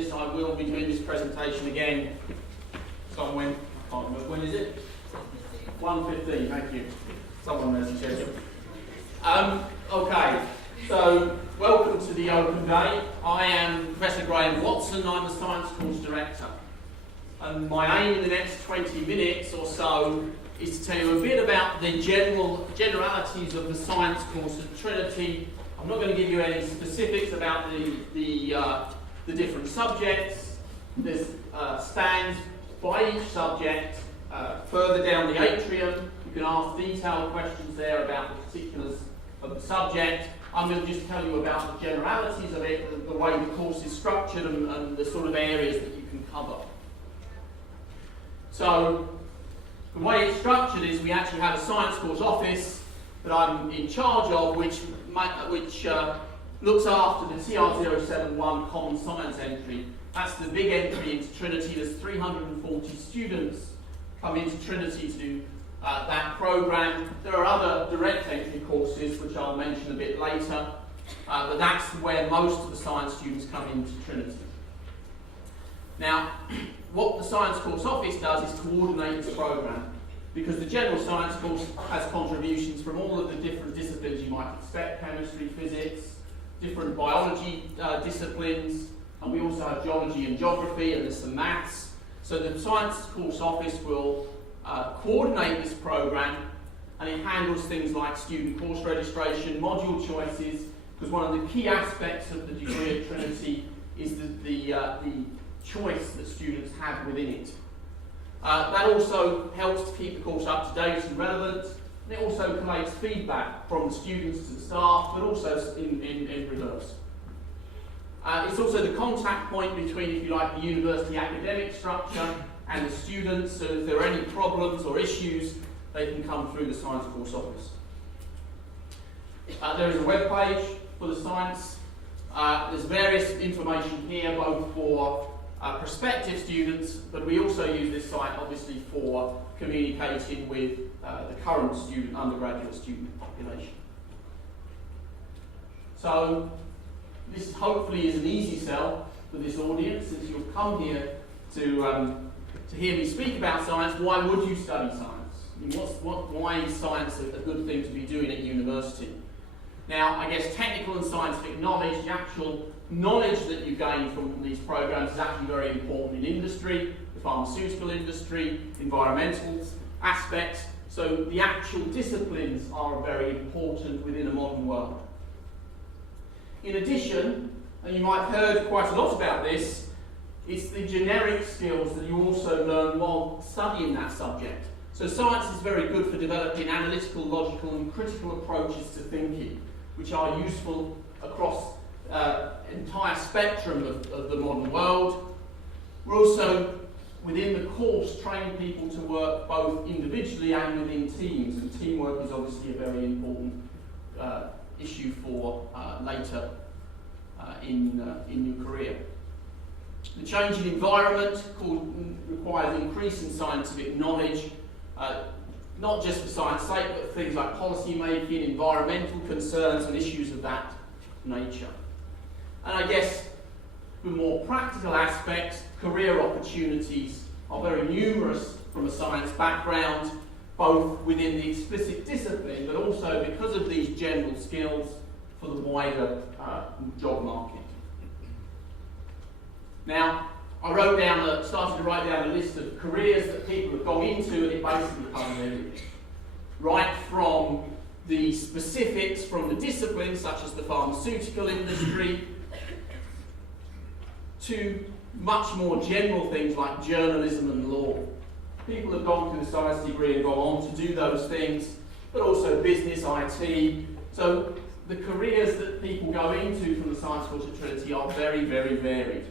this. I will be doing this presentation again somewhere. I can't remember. When is it? 1:15, thank you. Someone knows the schedule. Okay, so welcome to the Open Day. I am Professor Graham Watson. I'm the Science Course Director. And my aim in the next 20 minutes or so is to tell you a bit about the generalities of the science course at Trinity. I'm not going to give you any specifics about the different subjects. There's stands by each subject further down the atrium. You can ask detailed questions there about the particulars of the subject. I'm going to just tell you about the generalities of it, the way the course is structured and the sort of areas that you can cover. So, the way it's structured is we actually have a science course office that I'm in charge of, which looks after the TR071 Common Science entry. That's the big entry into Trinity. There's 340 students come into Trinity to do that programme. There are other direct entry courses, which I'll mention a bit later, but that's where most of the science students come into Trinity. Now, what the Science Course Office does is coordinate this programme, because the General Science Course has contributions from all of the different disciplines you might expect: chemistry, physics, different biology disciplines, and we also have geology and geography, and there's some maths. So the Science Course Office will coordinate this programme, and it handles things like student course registration, module choices, because one of the key aspects of the degree at Trinity is the choice that students have within it. That also helps to keep the course up to date and relevant, and it also collates feedback from the students to the staff, but also in reverse. It's also the contact point between, if you like, the university academic structure and the students, so if there are any problems or issues, they can come through the Science Course Office. There is a web page for the science. There's various information here, both for prospective students, but we also use this site obviously for communicating with the current undergraduate student population. So this hopefully is an easy sell for this audience, since you'll come here to hear me speak about science. Why would you study science? I mean, why is science a good thing to be doing at university? Now, I guess technical and scientific knowledge, the actual knowledge that you gain from these programs, is actually very important in industry, the pharmaceutical industry, environmental aspects. So the actual disciplines are very important within a modern world. In addition, and you might have heard quite a lot about this, it's the generic skills that you also learn while studying that subject. So science is very good for developing analytical, logical and critical approaches to thinking, which are useful across entire spectrum of the modern world. We're also, within the course, training people to work both individually and within teams, and teamwork is obviously a very important issue for later in your career. The changing environment requires increasing scientific knowledge, not just for science sake, but things like policy making, environmental concerns and issues of that nature. And I guess the more practical aspects, career opportunities are very numerous from a science background, both within the explicit discipline, but also because of these general skills for the wider job market. Now, I started to write down a list of careers that people have gone into, and it basically covers everything. Right from the specifics from the disciplines, such as the pharmaceutical industry, to much more general things like journalism and law. People have gone through the science degree and gone on to do those things, but also business, IT. So the careers that people go into from the science course at Trinity are very, very varied.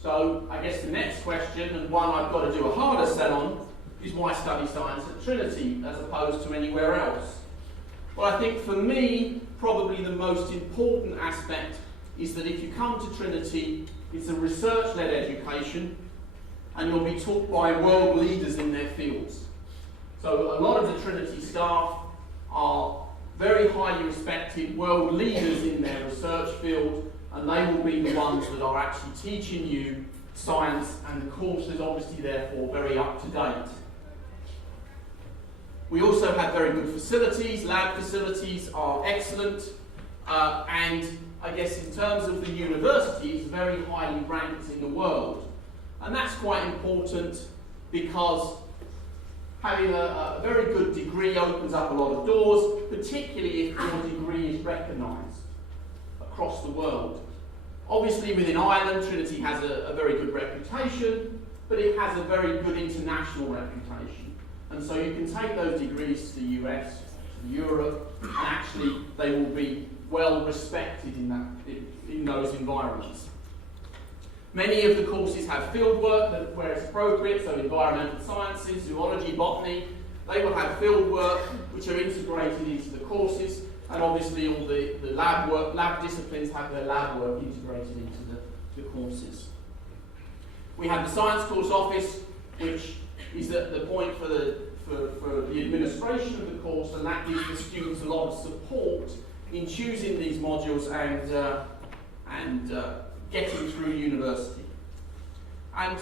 So I guess the next question, and one I've got to do a harder sell on, is why study science at Trinity as opposed to anywhere else? Well, I think for me, probably the most important aspect is that if you come to Trinity, it's a research-led education, and you'll be taught by world leaders in their fields. So a lot of the Trinity staff are very highly respected world leaders in their research field, and they will be the ones that are actually teaching you science, and the course is obviously therefore very up to date. We also have very good facilities. Lab facilities are excellent, and I guess in terms of the university, it's very highly ranked in the world. And that's quite important because having a very good degree opens up a lot of doors, particularly if your degree is recognised across the world. Obviously within Ireland, Trinity has a very good reputation, but it has a very good international reputation. And so you can take those degrees to the US, to Europe, and actually they will be well respected in those environments. Many of the courses have field work where it's appropriate, so environmental sciences, zoology, botany. They will have field work which are integrated into the courses, and obviously all the lab disciplines have their lab work integrated into the courses. We have the science course office, which is at the point for the administration of the course, and that gives the students a lot of support in choosing these modules and getting through university. And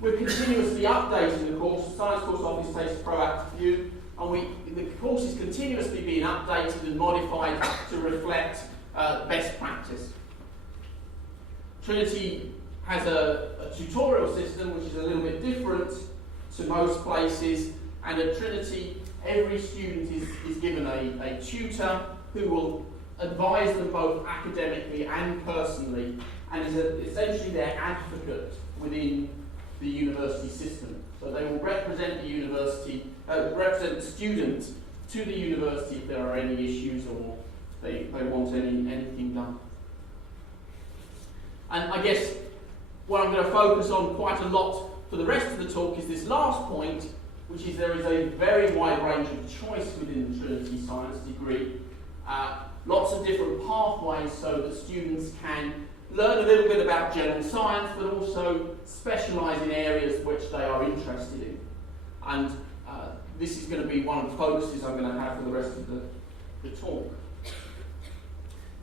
we're continuously updating the course. The Science Course Office takes a proactive view, and the course is continuously being updated and modified to reflect best practice. Trinity has a tutorial system which is a little bit different to most places, and at Trinity every student is given a tutor who will advise them both academically and personally, and is essentially their advocate within the university system. So they will represent the university, represent the student to the university if there are any issues or they want anything done. And I guess what I'm going to focus on quite a lot for the rest of the talk is this last point, which is there is a very wide range of choice within the Trinity Science degree. Lots of different pathways so that students can learn a little bit about general science, but also specialise in areas which they are interested in. And this is going to be one of the focuses I'm going to have for the rest of the talk.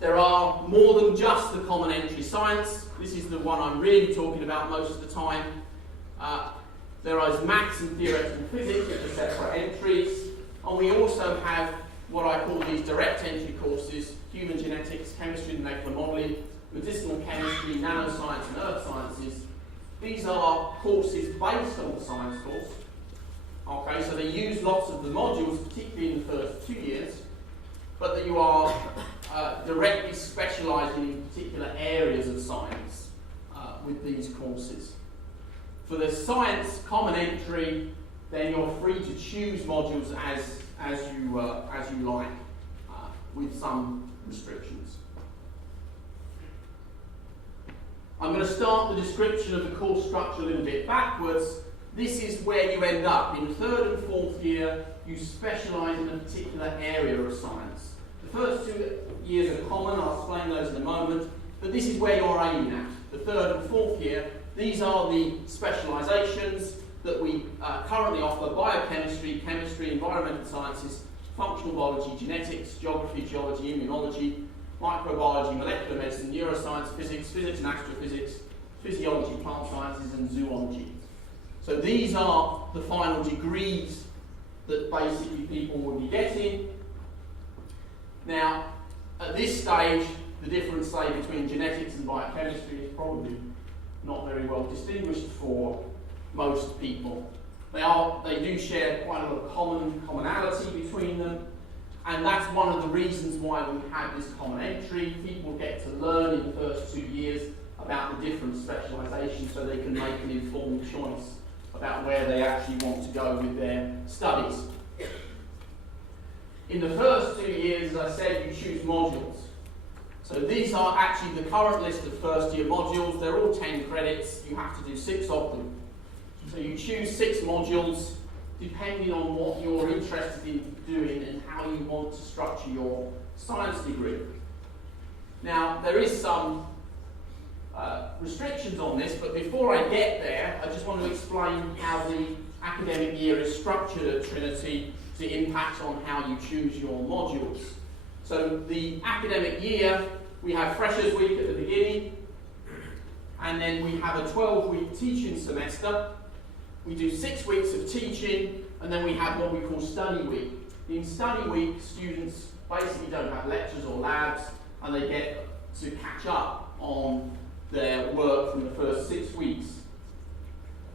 There are more than just the common entry science. This is the one I'm really talking about most of the time. There is maths and theoretical physics, which are separate entries. And we also have what I call these direct entry courses: human genetics, chemistry and molecular modelling, medicinal chemistry, nanoscience and earth sciences. These are courses based on the science course. Okay, so they use lots of the modules, particularly in the first 2 years, but that you are directly specialising in particular areas of science with these courses. For the science common entry, then you're free to choose modules as you like, with some restrictions. I'm going to start the description of the course structure a little bit backwards. This is where you end up. In third and fourth year, you specialise in a particular area of science. The first 2 years are common, I'll explain those in a moment, but this is where you're aiming at. The third and fourth year, these are the specialisations that we currently offer: biochemistry, chemistry, environmental sciences, functional biology, genetics, geography, geology, immunology, microbiology, molecular medicine, neuroscience, physics, physics and astrophysics, physiology, plant sciences and zoology. So these are the final degrees that basically people will be getting. Now, at this stage, the difference, say, between genetics and biochemistry is probably not very well distinguished for most people. They do share quite a lot of commonality between them, and that's one of the reasons why we have this common entry. People get to learn in the first 2 years about the different specialisations so they can make an informed choice about where they actually want to go with their studies. In the first 2 years, as I said, you choose modules. So these are actually the current list of first year modules. They're all 10 credits. You have to do 6 of them. So you choose 6 modules depending on what you're interested in doing and how you want to structure your science degree. Now, there is some restrictions on this, but before I get there, I just want to explain how the academic year is structured at Trinity to impact on how you choose your modules. So the academic year We have Freshers Week at the beginning, and then we have a 12-week teaching semester. We do 6 weeks of teaching, and then we have what we call study week. In study week, students basically don't have lectures or labs, and they get to catch up on their work from the first 6 weeks.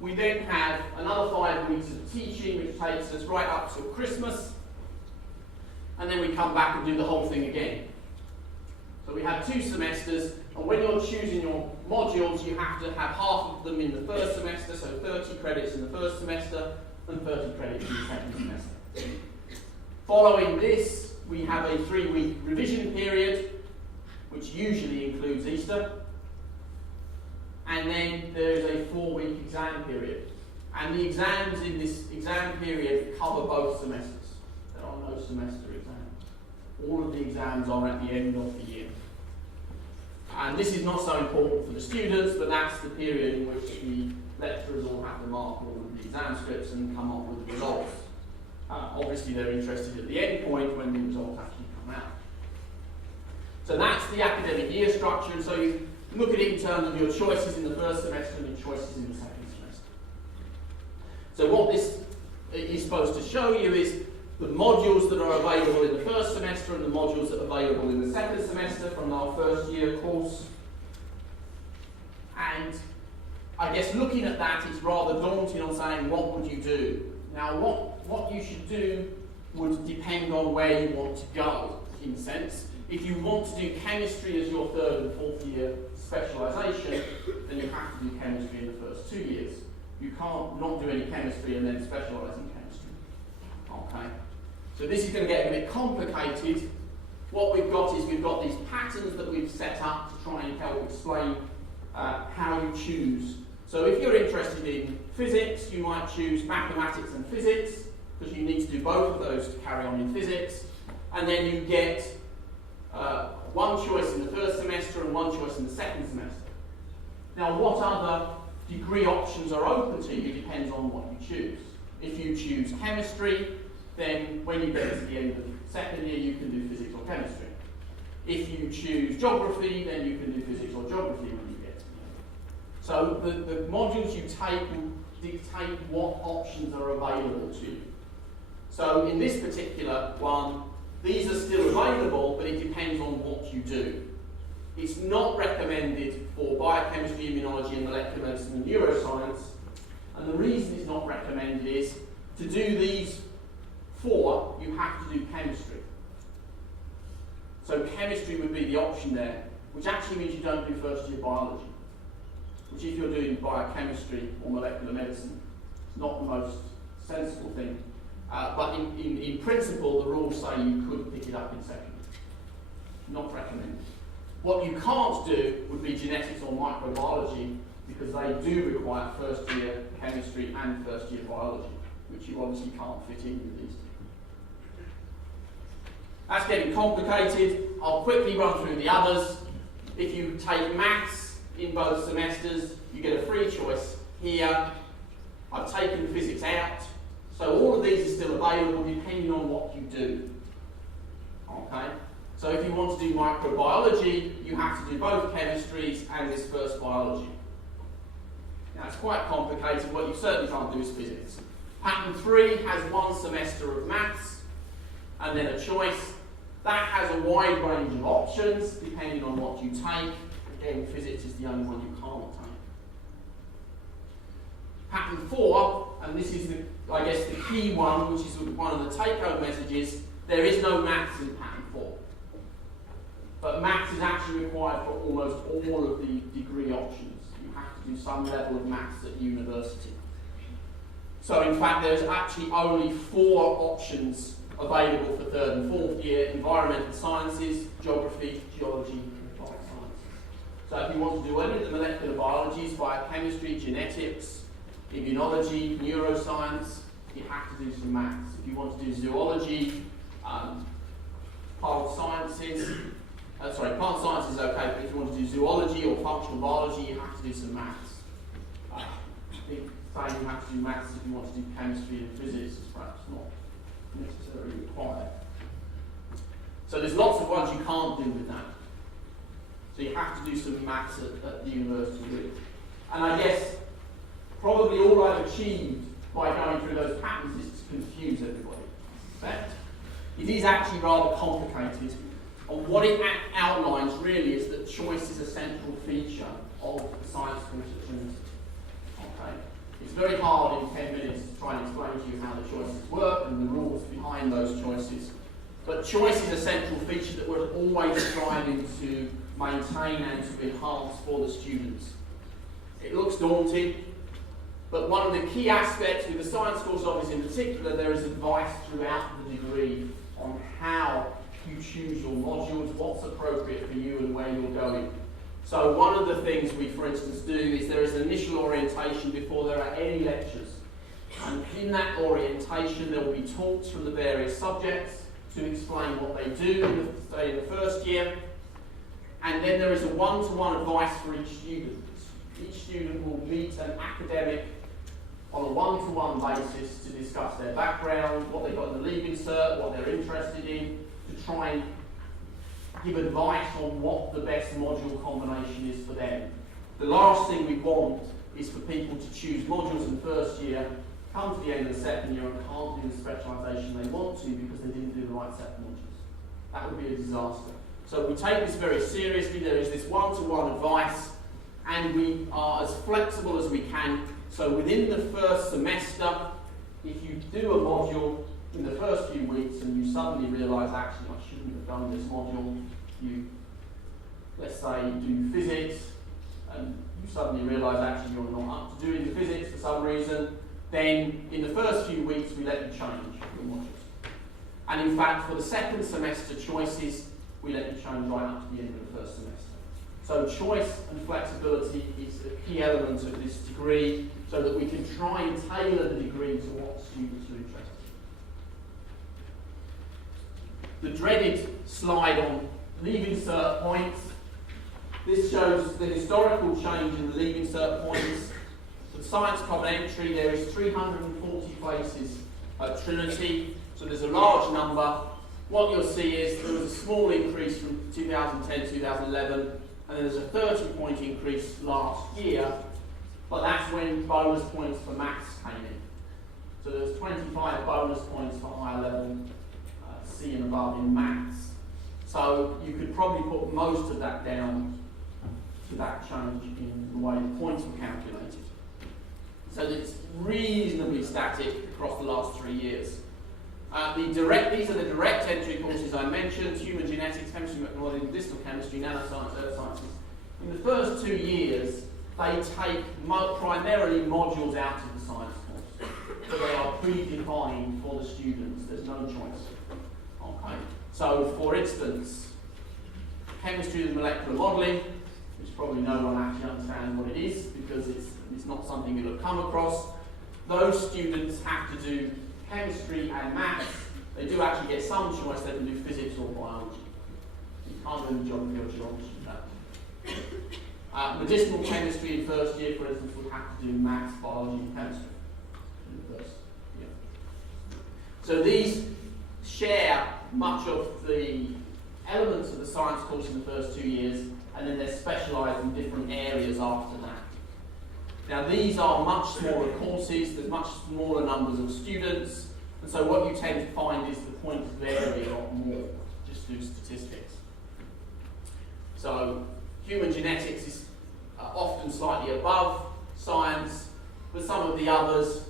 We then have another 5 weeks of teaching, which takes us right up till Christmas, and then we come back and do the whole thing again. So we have 2 semesters, and when you're choosing your modules, you have to have half of them in the first semester, so 30 credits in the first semester, and 30 credits in the second semester. Following this, we have a 3-week revision period, which usually includes Easter. And then there is a 4-week exam period. And the exams in this exam period cover both semesters. There are no semester exams. All of the exams are at the end of the year. And this is not so important for the students, but that's the period in which the lecturers all have to mark all of the exam scripts and come up with the results. Obviously they're interested at the end point when the results actually come out. So that's the academic year structure, and so you look at it in terms of your choices in the first semester and your choices in the second semester. So what this is supposed to show you is the modules that are available in the first semester and the modules that are available in the second semester from our first year course. And I guess looking at that is rather daunting on saying, what would you do? Now, what you should do would depend on where you want to go, in a sense. If you want to do chemistry as your 3rd and 4th year specialisation, then you have to do chemistry in the first 2 years. You can't not do any chemistry and then specialise in chemistry. Okay? So this is going to get a bit complicated. What we've got is we've got these patterns that we've set up to try and help explain how you choose. So if you're interested in physics, you might choose mathematics and physics, because you need to do both of those to carry on in physics. And then you get one choice in the first semester and one choice in the second semester. Now, what other degree options are open to you depends on what you choose. If you choose chemistry, then when you get to the end of the second year, you can do physics or chemistry. If you choose geography, then you can do physics or geography when you get to the end. So the modules you take will dictate what options are available to you. So in this particular one, these are still available, but it depends on what you do. It's not recommended for biochemistry, immunology, and molecular medicine and neuroscience. And the reason it's not recommended is to do these 4, you have to do chemistry. So chemistry would be the option there, which actually means you don't do first year biology, which if you're doing biochemistry or molecular medicine, it's not the most sensible thing. But in principle, the rules say you could pick it up in second. Not recommended. What you can't do would be genetics or microbiology, because they do require first year chemistry and first year biology, which you obviously can't fit in with these two. That's getting complicated. I'll quickly run through the others. If you take maths in both semesters, you get a free choice here. I've taken physics out. So all of these are still available depending on what you do. Okay? So if you want to do microbiology, you have to do both chemistries and this first biology. Now it's quite complicated. What you certainly can't do is physics. Pattern 3 has 1 semester of maths and then a choice. That has a wide range of options depending on what you take. Again, physics is the only one you can't take. Pattern 4, and this is I guess the key one, which is one of the take-home messages, there is no maths in pattern 4. But maths is actually required for almost all of the degree options. You have to do some level of maths at university. So in fact, there's actually only 4 options available for 3rd and 4th year: environmental sciences, geography, geology, and applied sciences. So if you want to do any of the molecular biologies, biochemistry, genetics, immunology, neuroscience, you have to do some maths. If you want to do zoology, plant sciences is okay, but if you want to do zoology or functional biology, you have to do some maths. I think saying you have to do maths if you want to do chemistry and physics is perhaps not necessarily required. So there's lots of ones you can't do with that. So you have to do some maths at the university route. And I guess probably all I've achieved by going through those patterns is to confuse everybody. But it is actually rather complicated. And what it outlines really is that choice is a central feature of the science course at Trinity. Okay? It's very hard in 10 minutes to try and explain to you how the choices work and the rules behind those choices. But choice is a central feature that we're always striving to maintain and to enhance for the students. It looks daunting, but one of the key aspects with the science course office in particular, there is advice throughout the degree on how you choose your modules, what's appropriate for you and where you're going. So one of the things we, for instance, do is there is an initial orientation before there are any lectures. And in that orientation, there will be talks from the various subjects to explain what they do in the first year. And then there is a one-to-one advice for each student. Each student will meet an academic on a one-to-one basis to discuss their background, what they've got in the leaving cert, what they're interested in, to try and give advice on what the best module combination is for them. The last thing we want is for people to choose modules in the first year, come to the end of the second year and can't do the specialisation they want to because they didn't do the right set of modules. That would be a disaster. So we take this very seriously. There is this one-to-one advice and we are as flexible as we can. So within the first semester, if you do a module in the first few weeks and you suddenly realise, actually, I shouldn't have done this module, you, let's say, do physics, and you suddenly realise, actually, you're not up to doing the physics for some reason, then in the first few weeks, we let you change your modules. And in fact, for the second semester choices, we let you change right up to the end of the first semester. So choice and flexibility is a key element of this degree so that we can try and tailor the degree to what students are interested in. The dreaded slide on leaving cert points. This shows the historical change in the leaving cert points. For science common entry, there is 340 places at Trinity, so there's a large number. What you'll see is there was a small increase from 2010 to 2011, and there's a 30-point increase last year, but that's when bonus points for maths came in. So there's 25 bonus points for higher level C and above in maths. So you could probably put most of that down to that change in the way the points were calculated. So it's reasonably static across the last 3 years. These are the direct entry courses I mentioned: human genetics, chemistry, microbiology, medicinal chemistry, nanoscience, earth sciences. In the first 2 years, they take primarily modules out of the science course. So they are predefined for the students. There's no choice. Okay. So, for instance, chemistry and molecular modelling, which probably no one actually understands what it is because it's not something you'll have come across. Those students have to do chemistry and maths. They do actually get some choice. They can do physics or biology. You can't do geography or geology. Medicinal chemistry in first year, for instance, would have to do maths, biology, and chemistry in the first year. So these share much of the elements of the science course in the first 2 years, and then they're specialised in different areas after that. Now these are much smaller courses, there's much smaller numbers of students, and so what you tend to find is the points vary a lot more, just through statistics. So human genetics is often slightly above science, but some of the others,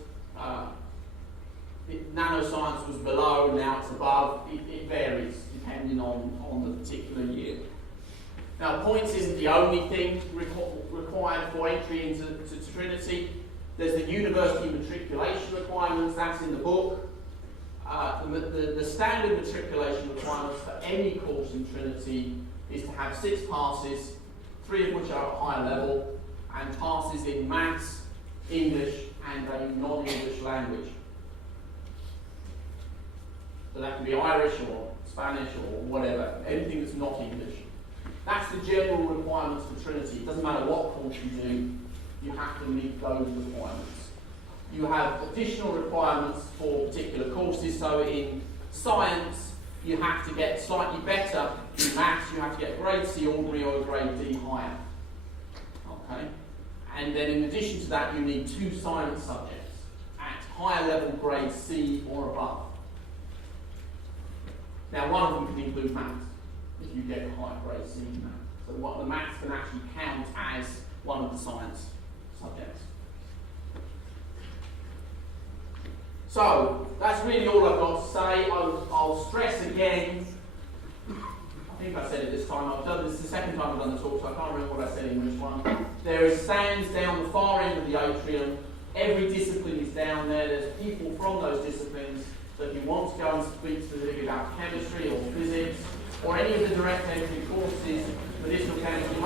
nanoscience was below, now it's above. It varies depending on the particular year. Now, points isn't the only thing required for entry into Trinity. There's the university matriculation requirements, that's in the book. The standard matriculation requirements for any course in Trinity is to have 6 passes, 3 of which are at higher level, and passes in maths, English, and a non-English language. So that can be Irish or Spanish or whatever, anything that's not English. That's the general requirements for Trinity. It doesn't matter what course you do, you have to meet those requirements. You have additional requirements for particular courses, so in science you have to get slightly better In maths, you have to get a grade C ordinary or a grade D higher. Okay? And then in addition to that, you need 2 science subjects at higher level grade C or above. Now, one of them can include maths, if you get a higher grade C in maths. So what the maths can actually count as one of the science subjects. So, that's really all I've got to say. I'll stress again, I think I said it this time, this is the second time I've done the talk, so I can't remember what I said in which one. There is stands down the far end of the atrium. Every discipline is down there. There's people from those disciplines. So if you want to go and speak specifically about chemistry or physics, or any of the direct entry courses, medicinal chemistry,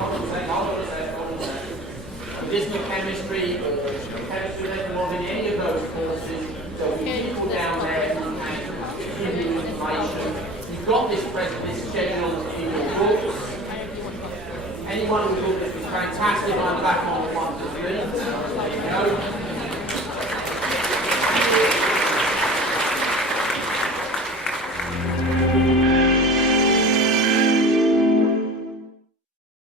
medicinal chemistry or chemistry methodology, any of those courses, there will be people down there who can give you information. You've got this schedule in your books. Anyone who thought this was fantastic, I'm back on the one to 3. There you go.